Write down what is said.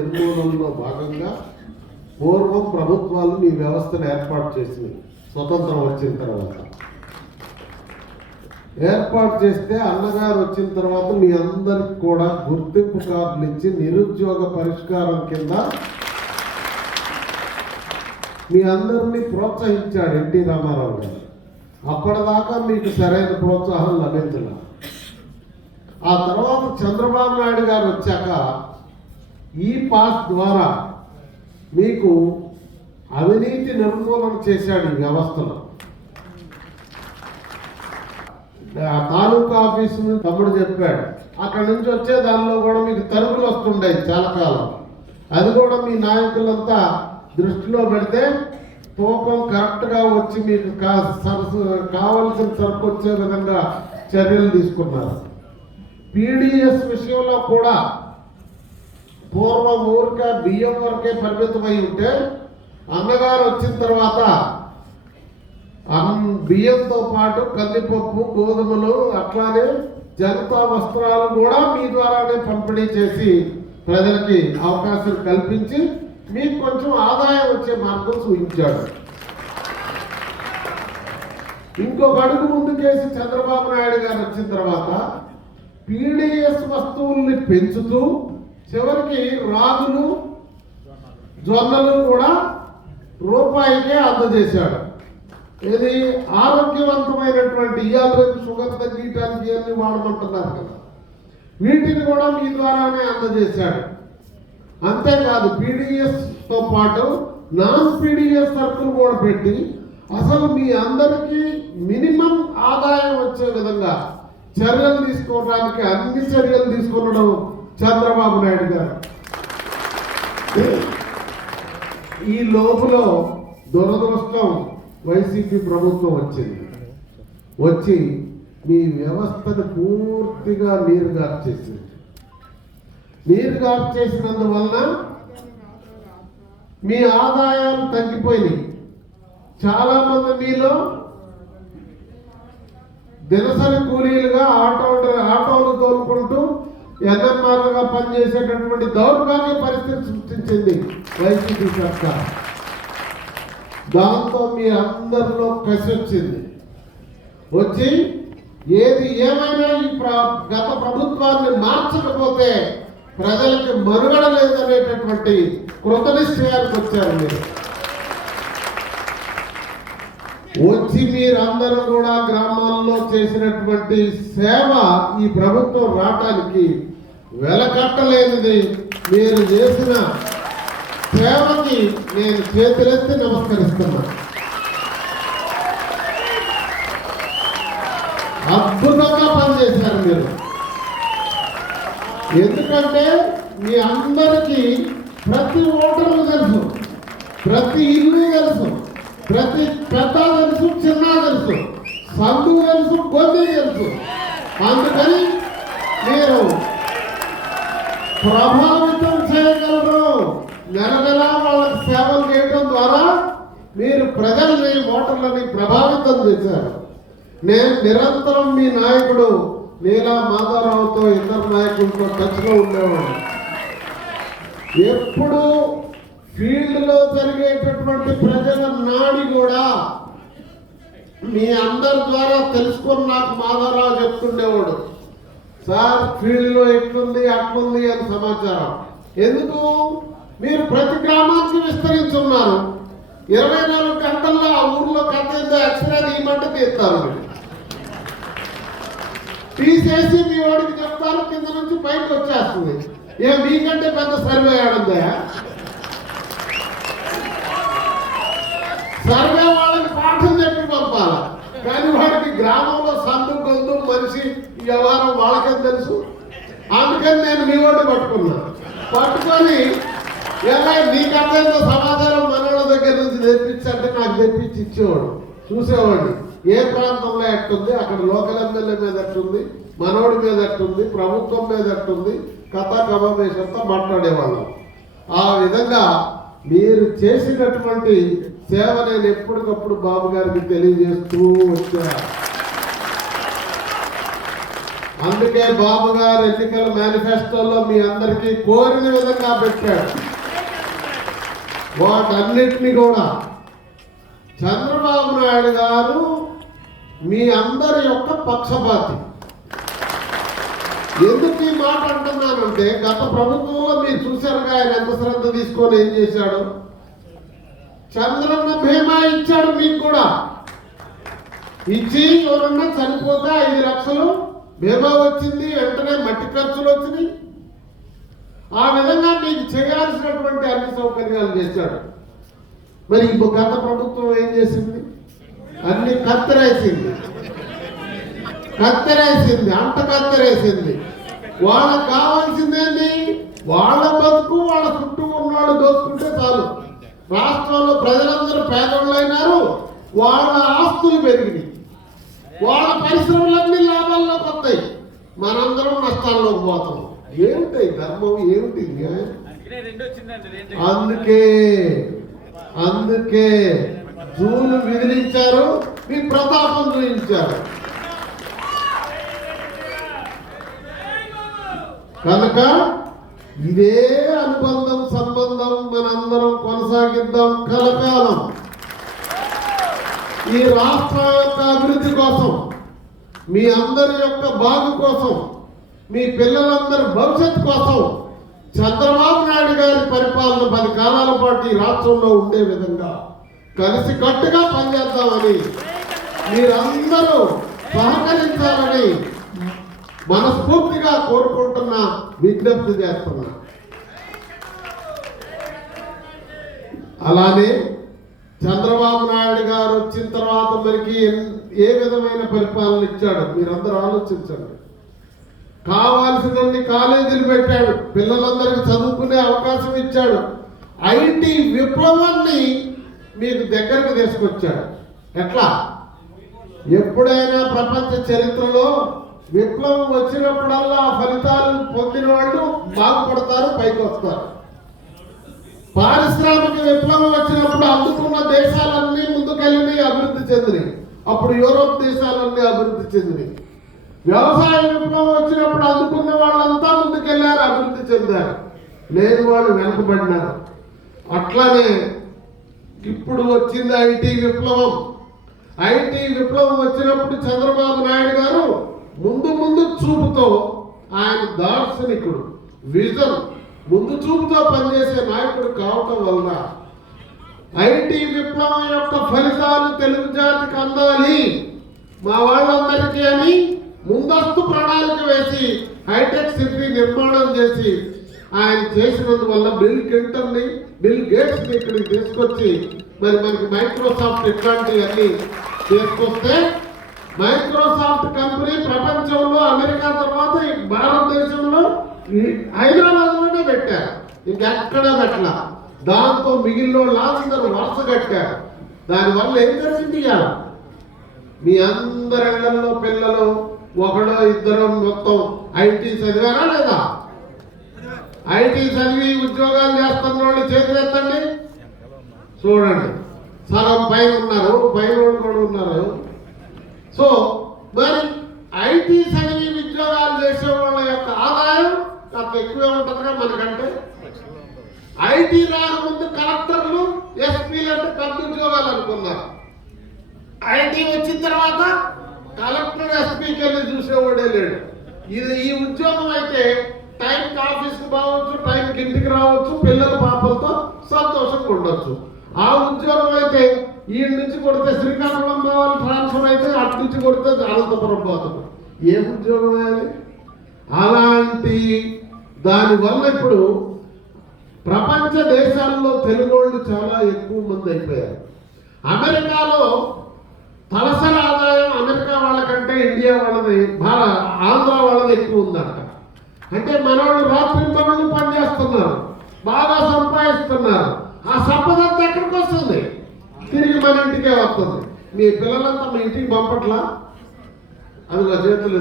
నిర్మూలనలో భాగంగా పూర్వం ప్రభుత్వాలు ఈ వ్యవస్థను ఏర్పాటు చేసినాయి. స్వతంత్రం వచ్చిన తర్వాత ఏర్పాటు చేస్తే అన్నగారు వచ్చిన తర్వాత మీ అందరికి కూడా గుర్తింపు కార్డులు ఇచ్చి నిరుద్యోగ పరిష్కారం కింద మీ అందరినీ ప్రోత్సహించాడు ఎన్టీ రామారావు గారు. అప్పటిదాకా మీకు సరైన ప్రోత్సాహం లభించలే. ఆ తర్వాత చంద్రబాబు నాయుడు గారు వచ్చాక ఈ పాస్ ద్వారా మీకు అవినీతి నిర్మూలన చేశాడు ఈ వ్యవస్థలో. తాలూకా ఆఫీసు నుంచి తమ్ముడు చెప్పాడు, అక్కడి నుంచి వచ్చే దానిలో కూడా మీకు తరుగులు వస్తుండేవి చాలా కాలం. అది కూడా మీ నాయకులంతా దృష్టిలో పెడితే తూకం కరెక్ట్గా వచ్చి మీకు కావలసిన సరుకు వచ్చే విధంగా చర్యలు తీసుకున్నారు. పీడిఎస్ విషయంలో కూడా పూర్వం ఊరికే బియ్యం వరకే పరిమితమై ఉంటే అన్నగారు వచ్చిన తర్వాత బియ్యంతో పాటు కందిపప్పు, గోధుమలు, అట్లానే జనతా వస్త్రాలు కూడా మీ ద్వారానే పంపిణీ చేసి ప్రజలకి అవకాశం కల్పించి మీకు కొంచెం ఆదాయం వచ్చే మార్గం చూపించాడు. ఇంకొక అడుగు ముందుకేసి చంద్రబాబు నాయుడు గారు వచ్చిన తర్వాత పీడిఎస్ వస్తువుల్ని పెంచుతూ చివరికి రాగులు, జొన్నలు కూడా రూపాయికే అందజేశాడు. ఇది ఆరోగ్యవంతమైనటువంటి ఇవాళ షుగర్ తగ్గించడానికి అన్ని వాడమంటున్నారు కదా, వీటిని కూడా మీ ద్వారానే అందజేశాడు. అంతేకాదు పీడిఎస్తో పాటు నాన్ పీడిఎస్ సరుకులు కూడా పెట్టి అసలు మీ అందరికీ మినిమం ఆదాయం వచ్చే విధంగా చర్యలు తీసుకోవడానికి అన్ని చర్యలు తీసుకునడం చంద్రబాబు నాయుడు గారు. ఈ లోపల దురదృష్టం వైసీపీ ప్రభుత్వం వచ్చింది. వచ్చి మీ వ్యవస్థను పూర్తిగా నీరుగార్చేసింది. నీరుగార్చేసినందువలన మీ ఆదాయాలు తగ్గిపోయినాయి. చాలా మంది మీలో దినసరి కూలీలుగా ఆటోలు తోలుకుంటూ ఎన్ఎంఆర్గా పనిచేసేటటువంటి దౌర్భాగ్య పరిస్థితి సృష్టించింది వైసీపీ సర్కార్. దాంతో మీ అందరిలో కసి వచ్చింది. వచ్చి ఏది ఏమైనా ఈ గత ప్రభుత్వాన్ని మార్చకపోతే ప్రజలకి మనుగడ లేదనేటటువంటి కృతనిశ్చయానికి వచ్చారు మీరు. వచ్చి మీరందరూ కూడా గ్రామాల్లో చేసినటువంటి సేవ ఈ ప్రభుత్వం రావటానికి వెలకట్టలేనిది. మీరు చేసిన సేవకి నేను చేతులెత్తి నమస్కరిస్తున్నా. అద్భుతంగా పనిచేశారు మీరు. ఎందుకంటే మీ అందరికీ ప్రతి ఓటరు తెలుసు, ప్రతి ఇల్లు తెలుసు, ప్రతి పెద్ద తెలుసు, చిన్న తెలుసు, సందు తెలుసు, గొంతు తెలుసు. అందుకని మీరు ప్రభావితం చేయగలరు. నెల నెలా వాళ్ళకి సేవలు చేయడం ద్వారా మీరు ప్రజల్ని, ఓటర్లని ప్రభావితం చేశారు. నేను నిరంతరం మీ నాయకుడు నీలా మాధవరావుతో, ఇతర నాయకులతో టచ్లో ఉండేవాడు. ఎప్పుడు ఫీల్డ్లో జరిగేటటువంటి ప్రజల నాడి కూడా మీ అందరి ద్వారా తెలుసుకొని నాకు మాధవరావు చెప్తుండేవాడు. సార్ ఫీల్డ్లో ఎట్లుంది అట్లుంది అని సమాచారం. ఎందుకు? మీరు ప్రతి గ్రామానికి విస్తరించున్నారు. 24 గంటల్లో ఆ ఊర్లో కట్టేదో ఎక్స్రే తీయమంటే తీస్తారు. తీసేసి మీ వాడికి చెప్తారు, కింద నుంచి పైకి వచ్చేస్తుంది. మీకంటే పెద్ద సర్వే ఆడుందా? సర్వే వాళ్ళకి పాఠం చెప్పి పంపాలి, కానీ వాడికి గ్రామంలో సందు గొంతు మనిషి వ్యవహారం వాళ్ళకేం తెలుసు. అందుకని నేను మీ వాడిని పట్టుకొని ఎలా నీకు అర్థంతో సమాచారం మనోళ్ళ దగ్గర నుంచి తెప్పించంటే నాకు తెప్పించి ఇచ్చేవాడు. చూసేవాడిని ఏ ప్రాంతంలో ఎట్టుంది, అక్కడ లోకల్ ఎమ్మెల్యే మీద ఎట్టుంది, మనోడి మీద ఎట్టుంది, ప్రభుత్వం మీద ఎట్టుంది, కథా కమేషంతో మాట్లాడేవాళ్ళం. ఆ విధంగా మీరు చేసినటువంటి సేవ నేను ఎప్పటికప్పుడు బాబు గారికి తెలియజేస్తూ వచ్చా. అందుకే బాబు గారు ఎన్నికల మేనిఫెస్టోలో మీ అందరికీ కోరిన విధంగా పెట్టాడు. వాటన్నిటిని కూడా చంద్రబాబు నాయుడు గారు మీ అందరి యొక్క పక్షపాతి. ఎందుకు ఈ మాట అంటున్నానంటే, గత ప్రభుత్వంలో మీరు చూశారుగా ఆయన ఎంత శ్రద్ధ తీసుకొని ఏం చేశాడు. చంద్రన్న బీమా ఇచ్చాడు, మీకు కూడా ఇచ్చి ఎవరన్నా చనిపోతే 5 లక్షలు బీమా వచ్చింది, వెంటనే మట్టి ఖర్చులు వచ్చినాయి. ఆ విధంగా మీకు చేయాల్సినటువంటి అన్ని సౌకర్యాలు చేశాడు. మరి ఇప్పుడు గత ప్రభుత్వం ఏం చేసింది? అన్ని కత్తెరేసింది, అంట కత్తెరేసింది. వాళ్ళకు కావాల్సిందేంటి? వాళ్ళ బతుకు వాళ్ళ చుట్టూ ఉన్నవాళ్ళు దోచుకుంటే చాలు. రాష్ట్రంలో ప్రజలందరూ పేదోళ్ళైనారు, వాళ్ళ ఆస్తులు పెరిగినాయి, వాళ్ళ పరిశ్రమలన్నీ లాభాల్లోకి వస్తాయి, మనందరం నష్టాల్లోకి పోతాం. ఏమిటి ధర్మం? ఏమిటి న్యాయం? అందుకే జూలు విధిలించారు, మీ ప్రతాపం చూపించారు. కనుక ఇదే అనుబంధం సంబంధం మనందరం కొనసాగిద్దాం కలకాలం. ఈ రాష్ట్ర యొక్క అభివృద్ధి కోసం, మీ అందరి యొక్క బాగు కోసం, మీ పిల్లలందరి భవిష్యత్తు కోసం చంద్రబాబు నాయుడు గారి పరిపాలన 10 కాలాల పాటు ఈ రాష్ట్రంలో ఉండే విధంగా కలిసి కట్టుగా పనిచేద్దామని మీరందరూ సహకరించాలని మనస్ఫూర్తిగా కోరుకుంటున్నా, విజ్ఞప్తి చేస్తున్నా. అలానే చంద్రబాబు నాయుడు గారు వచ్చిన తర్వాత మనకి ఏ విధమైన పరిపాలన ఇచ్చాడు మీరందరూ ఆలోచించండి. కావాల్సినన్ని కాలేజీలు పెట్టాడు, పిల్లలందరికీ చదువుకునే అవకాశం ఇచ్చాడు, ఐటీ విప్లవాన్ని మీకు దగ్గరకు తీసుకొచ్చాడు. ఎట్లా? ఎప్పుడైనా ప్రపంచ చరిత్రలో విప్లవం వచ్చినప్పుడల్లా ఆ ఫలితాలు పొందిన వాళ్ళు బాగుపడతారు, పైకి వస్తారు. పారిశ్రామిక విప్లవం వచ్చినప్పుడు అందుకున్న దేశాలన్నీ ముందుకెళ్ళినాయి, అభివృద్ధి చెందినాయి. అప్పుడు యూరోప్ దేశాలన్నీ అభివృద్ధి చెందినాయి. వ్యవసాయ విప్లవం వచ్చినప్పుడు అందుకున్న వాళ్ళంతా ముందుకెళ్ళారు, అభివృద్ధి చెందారు, లేని వాళ్ళు వెనకబడినారు. అట్లానే ఇప్పుడు వచ్చింది ఐటీ విప్లవం. ఐటీ విప్లవం వచ్చినప్పుడు చంద్రబాబు నాయుడు గారు ముందు చూపుతో, ఆయన దార్శనికుడు, విజన్, ముందు చూపుతో పనిచేసే నాయకుడు కావటం వల్ల ఐటీ విప్లవం యొక్క ఫలితాలు తెలుగు జాతికి అందాలి మా వాళ్ళందరికీ అని ముందస్తు ప్రణాళిక వేసి హైటెక్ సిటీ నిర్మాణం చేసి ఆయన చేసినందువల్ల బిల్ గేట్స్ ని ఇక్కడికి తీసుకొచ్చి మరి మనకి మైక్రోసాఫ్ట్ ఇట్లాంటివన్నీ తీసుకొస్తే మైక్రోసాఫ్ట్ కంపెనీ ప్రపంచంలో అమెరికా తర్వాత భారతదేశంలో హైదరాబాద్ లోనే పెట్టారు, ఇంకెక్కడా పెట్టలా. దాంతో మిగిలిన వాళ్ళందరూ వరుస కట్టారు. దానివల్ల ఏం జరిగింది? మీ అందరి ఇళ్లలో పిల్లలు ఒకడో ఇద్దరు మొత్తం ఐటీ చదివారా లేదా? ఐటీ చదివి ఉద్యోగాలు చేస్తున్న వాళ్ళు చేతులు ఎత్తండి, చూడండి. సగం పైన ఉన్నారు, పైన కూడా ఉన్నారు. సో మరి ఐటీ చదివి ఉద్యోగాలు చేసే వాళ్ళ యొక్క ఆదాయం కాస్త ఎక్కువే ఉంటుందిగా మనకంటే. ఐటీ రాకముందు కలెక్టర్లు, ఎస్పీలు అంటే పెద్ద ఉద్యోగాలు అనుకున్నారు. ఐటీ వచ్చిన తర్వాత కలెక్టర్, ఎస్పీకి వెళ్ళి చూసేవాడే లేడు. ఈ ఉద్యోగం అయితే టైంకి ఆఫీస్కి పోవచ్చు, టైంకి ఇంటికి రావచ్చు, పిల్లల పాపలతో సంతోషంగా ఉండొచ్చు. ఆ ఉద్యోగం అయితే ఈ నుంచి కొడితే శ్రీకాకుళం పోవాలి, ట్రాన్స్ఫర్ అయితే అటు నుంచి కొడితే అనంతపురం పోతుంది. ఏ ఉద్యోగం అది? అలాంటి దానివల్ల ఇప్పుడు ప్రపంచ దేశాల్లో తెలుగోళ్ళు చాలా ఎక్కువ మంది అయిపోయారు. అమెరికాలో తలసరి ఆదాయం అమెరికా వాళ్ళకంటే ఇండియా వాళ్ళది, ఆంధ్ర వాళ్ళది ఎక్కువ ఉందంట. అంటే మనవాళ్ళు రాత్రి పనులు పనిచేస్తున్నారు, బాగా సంపాదిస్తున్నారు. ఆ సంపద అంతా ఎక్కడికి వస్తుంది? తిరిగి మన ఇంటికే వస్తుంది. మీ పిల్లలంతా మీ ఇంటికి పంపట్లా? అది నా చేతులు